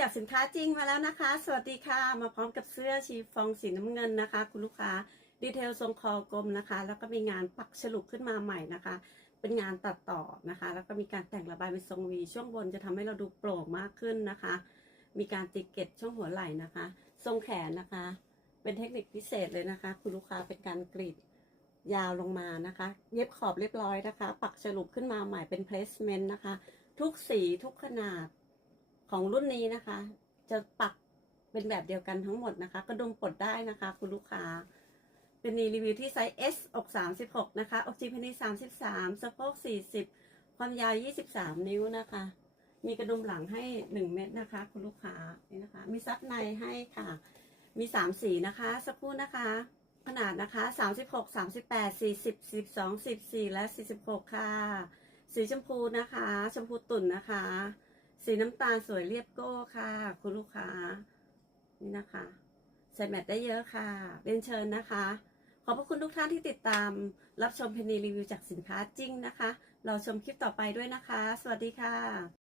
จากสินค้าจริงมาแล้วนะคะ สวัสดีค่ะ มาพร้อมกับเสื้อชีฟองสีน้ำเงินนะคะ คุณลูกค้า ดีเทลทรงคอกลมนะคะ แล้วก็มีงานปักฉลุขึ้นมาใหม่นะคะ เป็นงานตัดต่อนะคะ แล้วก็มีการแต่งระบายเป็นทรงวี ช่วงบนจะทำให้เราดูโปร่งมากขึ้นนะคะ มีการติดเก็ตช่วงหัวไหล่นะคะ ทรงแขนนะคะ เป็นเทคนิคพิเศษเลยนะคะ คุณลูกค้าเป็นการกรีดยาวลงมานะคะ เย็บขอบเรียบร้อยนะคะ ปักฉลุขึ้นมาใหม่เป็น placement นะคะ ทุกสีทุกขนาด ของรุ่นนี้นะคะ จะปักเป็นแบบเดียวกันทั้งหมดนะคะ กระดุมปลดได้นะคะ คุณลูกค้า เป็นรีวิวที่ไซส์ S อก36 นะคะ อกจีพนี33 สะโพก 40 ความยาว 23 นิ้วนะคะ มีกระดุมหลังให้ 1 เม็ดนะคะ คุณลูกค้านี่นะคะ มีซับในให้ค่ะ มี 3 สีนะคะ สักครู่นะคะ ขนาดนะคะ 36 38 40 42 14 และ 46 ค่ะ สีชมพูนะคะ ชมพูตุ่นนะคะ สีน้ำตาลสวยเรียบโก้ค่ะ คุณลูกค้า นี่นะคะใส่แมทได้เยอะค่ะเรียนเชิญนะคะ ขอบพระคุณทุกท่านที่ติดตาม รับชมเพนนีรีวิวจากสินค้าจริงนะคะ เราชมคลิปต่อไปด้วยนะคะ สวัสดีค่ะ